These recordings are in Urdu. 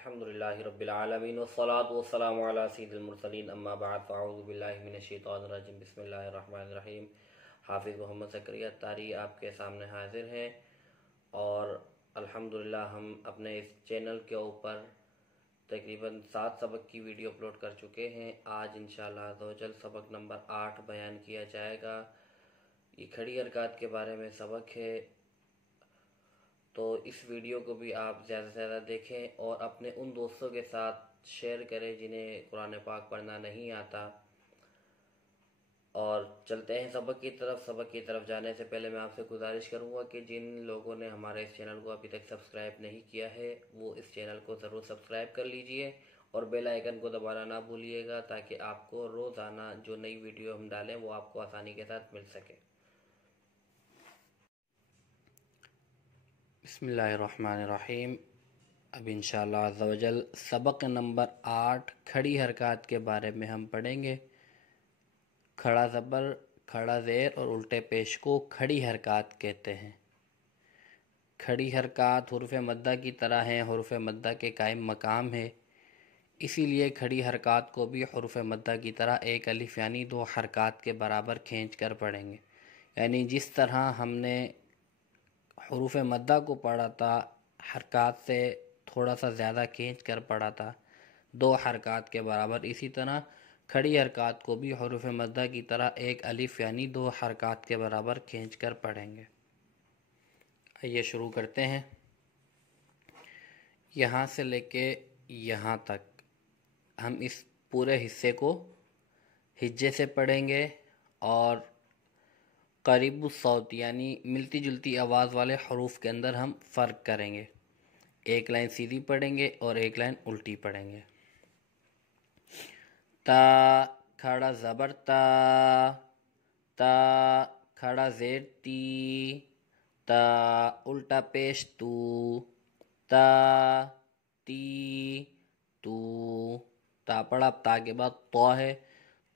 الحمدللہ رب العالمین والصلاة والسلام علی سید المرسلین اما بعد فاعوذ باللہ من الشیطان الرجیم بسم اللہ الرحمن الرحیم۔ حافظ محمد زکریا اتاری آپ کے سامنے حاضر ہیں اور الحمدللہ ہم اپنے اس چینل کے اوپر تقریباً 7 سبق کی ویڈیو اپلوڈ کر چکے ہیں۔ آج انشاءاللہ عزوجل سبق نمبر 8 بیان کیا جائے گا۔ یہ کھڑی حرکات کے بارے میں سبق ہے، تو اس ویڈیو کو بھی آپ زیادہ سے زیادہ دیکھیں اور اپنے ان دوستوں کے ساتھ شیئر کریں جنہیں قرآن پاک پڑھنا نہیں آتا۔ اور چلتے ہیں سبق کی طرف۔ سبق کی طرف جانے سے پہلے میں آپ سے گزارش کروں گا کہ جن لوگوں نے ہمارے اس چینل کو ابھی تک سبسکرائب نہیں کیا ہے وہ اس چینل کو ضرور سبسکرائب کر لیجئے اور بیل آئیکن کو دبانا نہ بھولیے گا تاکہ آپ کو روزانہ جو نئی ویڈیو ہم ڈالیں وہ آپ کو آسانی کے ساتھ مل سکے۔ بسم اللہ الرحمن الرحیم۔ اب انشاءاللہ عزوجل سبق نمبر 8 کھڑی حرکات کے بارے میں ہم پڑھیں گے۔ کھڑا زبر، کھڑا زیر اور الٹے پیش کو کھڑی حرکات کہتے ہیں۔ کھڑی حرکات حروف مدہ کی طرح ہیں، حروف مدہ کے قائم مقام ہے، اسی لیے کھڑی حرکات کو بھی حروف مدہ کی طرح ایک الف یعنی 2 حرکات کے برابر کھینچ کر پڑھیں گے۔ یعنی جس طرح ہم نے حروف مدہ کو پڑھا تھا حرکات سے تھوڑا سا زیادہ کھینچ کر پڑھا تھا 2 حرکات کے برابر، اسی طرح کھڑی حرکات کو بھی حروف مدہ کی طرح ایک الف یعنی 2 حرکات کے برابر کھینچ کر پڑھیں گے۔ آئیے شروع کرتے ہیں۔ یہاں سے لے کے یہاں تک ہم اس پورے حصے کو ہجے سے پڑھیں گے اور قریب الصوت یعنی ملتی جلتی آواز والے حروف کے اندر ہم فرق کریں گے۔ ایک لائن سیدھی پڑھیں گے اور ایک لائن الٹی پڑھیں گے۔ تا کھڑا زبر تا، تا کھڑا زیر تی، تا الٹا پیش تو، تا تی تو۔ تا پڑھا، اب تا کے بعد تو ہے،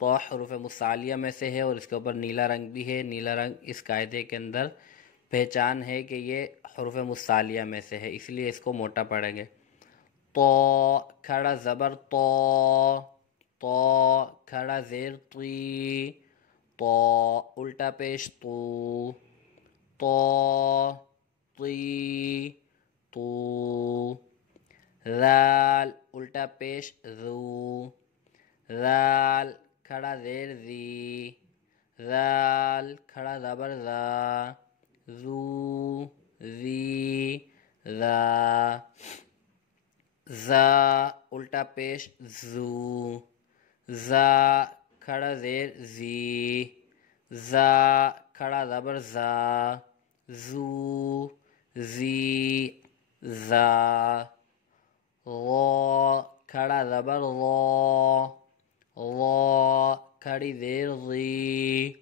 تو حروف مصالیہ میں سے ہے اور اس کے اوپر نیلا رنگ بھی ہے۔ نیلا رنگ اس قاعدے کے اندر پہچان ہے کہ یہ حروف مصالیہ میں سے ہے، اس لیے اس کو موٹا پڑھیں گے۔ تو کھڑا زبر تو، تو کھڑا زیر تی، تو الٹا پیش تو، تو تی تو۔ ذال الٹا پیش ذو، ذال کھڑا زیر زی، ذال کھڑا زبر زا، زو زی زا۔ زا الٹا پیش زو، زا کھڑا زیر زی، زا کھڑا زبر زا، زو زی زا۔ غو کھڑا زبر غو، غو کھڑی زیر غی،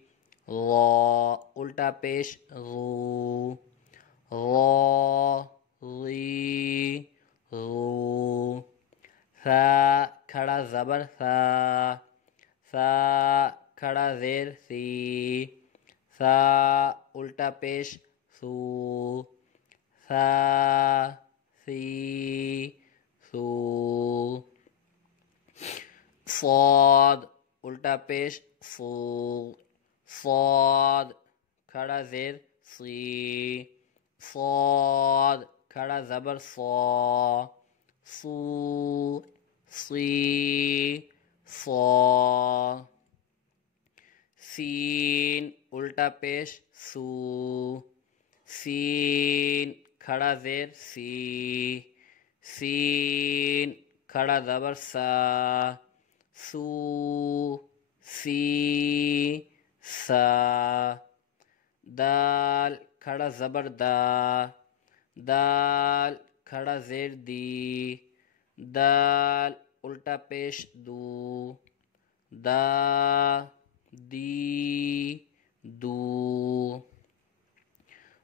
غو الٹا پیش غو، غو غی غو۔ ثا کھڑا زبر ثا، ثا کھڑا زیر سی، ثا الٹا پیش سو، ثا سی سو۔ صاد الٹا پیش صو، صاد کھڑا زیر سی، صاد کھڑا زبر صا، صو سی صا۔ سین الٹا پیش سو، سین کھڑا زیر سی، سین کھڑا زبر سا، سو سی سا۔ دال کھڑا زبر دا، دال کھڑا زیر دی، دال الٹا پیش دو، دا دی دو۔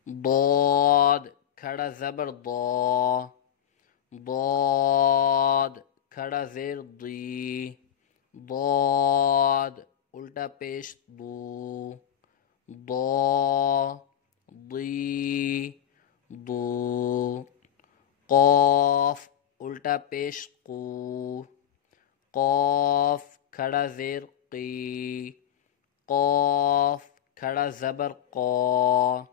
ضاد کھڑا زبر ضا، ضاد کھڑا زیر ضی، ضاد الٹا پیش ضو، ضا ضی ضو۔ قاف الٹا الٹا پیش قو، قاف کھڑا زیر قی، قاف کھڑا زبر قا،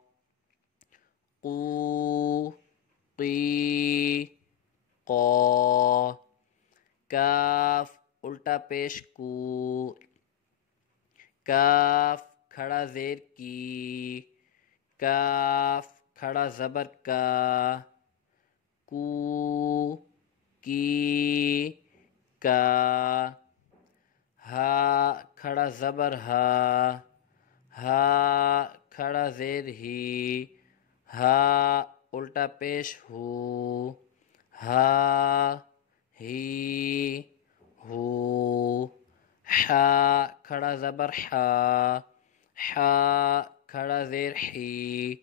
قو قی قا، کاف الٹا پیش کو، کاف کھڑا زیر کی، کاف کھڑا زبر کا، کو کی کا، ہا کھڑا زبر ہا، ہا کھڑا زیر ہی، ہا الٹا پیش ہو، ہا ہی ہو، حا کھڑا زبر حا، حا کھڑا زیر حی،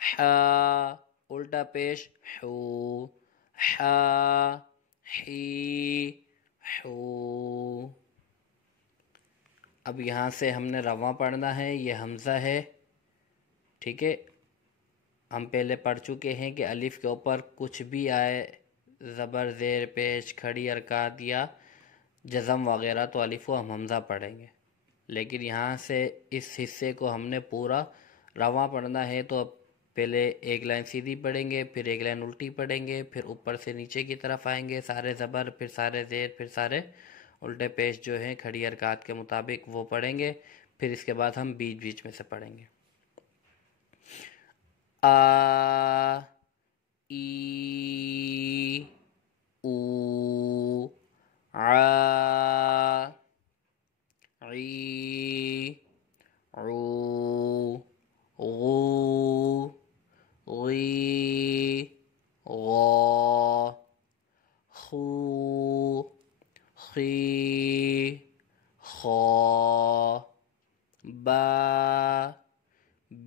حا الٹا پیش حو، حا حی حو۔ اب یہاں سے ہم نے رواں پڑھنا ہے، یہ حمزہ ہے، ٹھیک ہے۔ ہم پہلے پڑھ چکے ہیں کہ الف کے اوپر کچھ بھی آئے، زبر زیر پیش کھڑی حرکات یا جزم وغیرہ، تو الف و ہم حمزہ پڑھیں گے، لیکن یہاں سے اس حصے کو ہم نے پورا رواں پڑھنا ہے، تو اب پہلے ایک لائن سیدھی پڑھیں گے، پھر ایک لائن الٹی پڑھیں گے، پھر اوپر سے نیچے کی طرف آئیں گے، سارے زبر پھر سارے زیر پھر سارے الٹے پیش جو ہیں کھڑی حرکات کے مطابق وہ پڑھیں گے، پھر اس کے بعد ہم بیچ بیچ میں سے پڑھیں گے۔ آ ای او عا عی عو غو غی غا خو خی خا با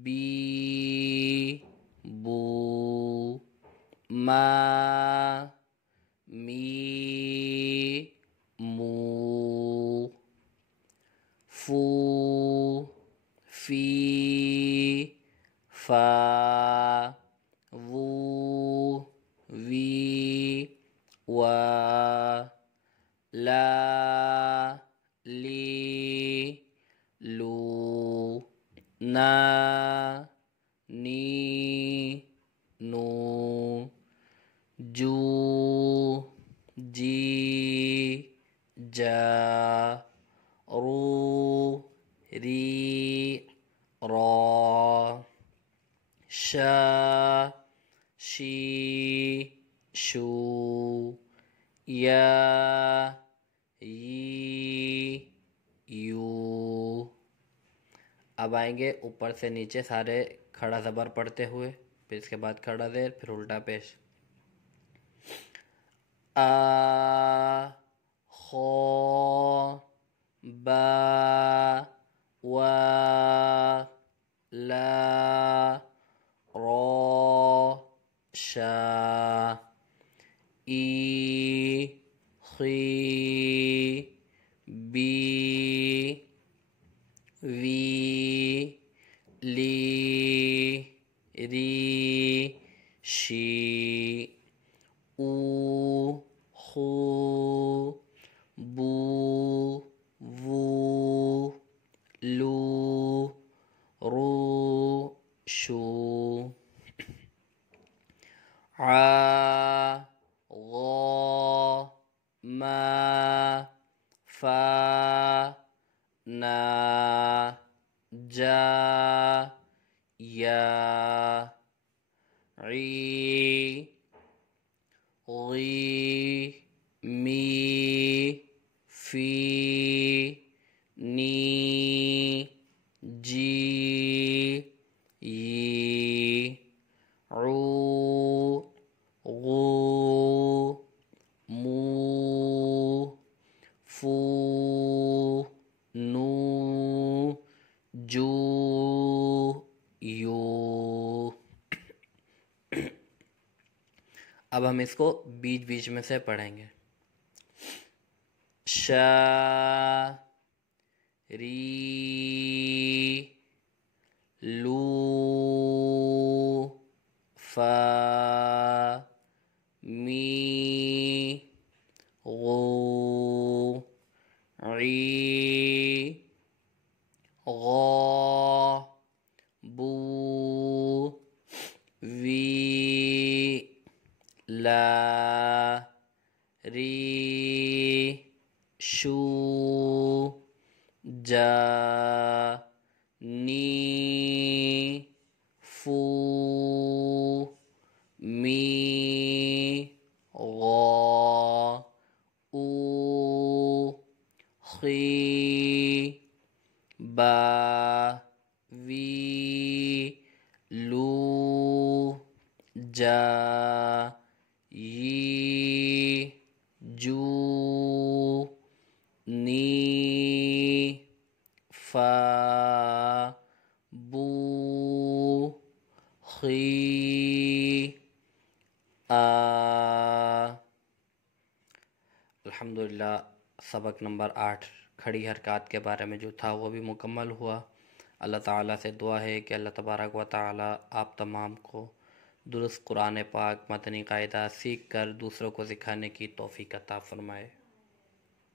بی بو ما می مو فو فی فا وو وی وا لا لی لو نا نی نو جو جی جا رو ری را شا شی شو یا ی یو۔ اب آئیں گے اوپر سے نیچے سارے کھڑا زبر پڑھتے ہوئے، پھر اس کے بعد کھڑا زیر پھر الٹا پیش۔ آ خا با وا لا را شا ای خی بی وی لی ری شی او خو بو وو لو رو شو عا غا ما فا نا جا یا عی غی می فی نی جی ی عو غو مو فو نو جو یو۔ اب ہم اس کو بیچ بیچ میں سے پڑھیں گے۔ شا ری لو فا می ری غا بو وی لا ری شو جا نی فو می غا او خی با وی لو جا یی جو نی فا بو خی آ۔ الحمدللہ سبق نمبر 8 کھڑی حرکات کے بارے میں جو تھا وہ بھی مکمل ہوا۔ اللہ تعالیٰ سے دعا ہے کہ اللہ تبارک و تعالیٰ آپ تمام کو درست قرآن پاک مدنی قاعدہ سیکھ کر دوسروں کو سکھانے کی توفیق عطا فرمائے۔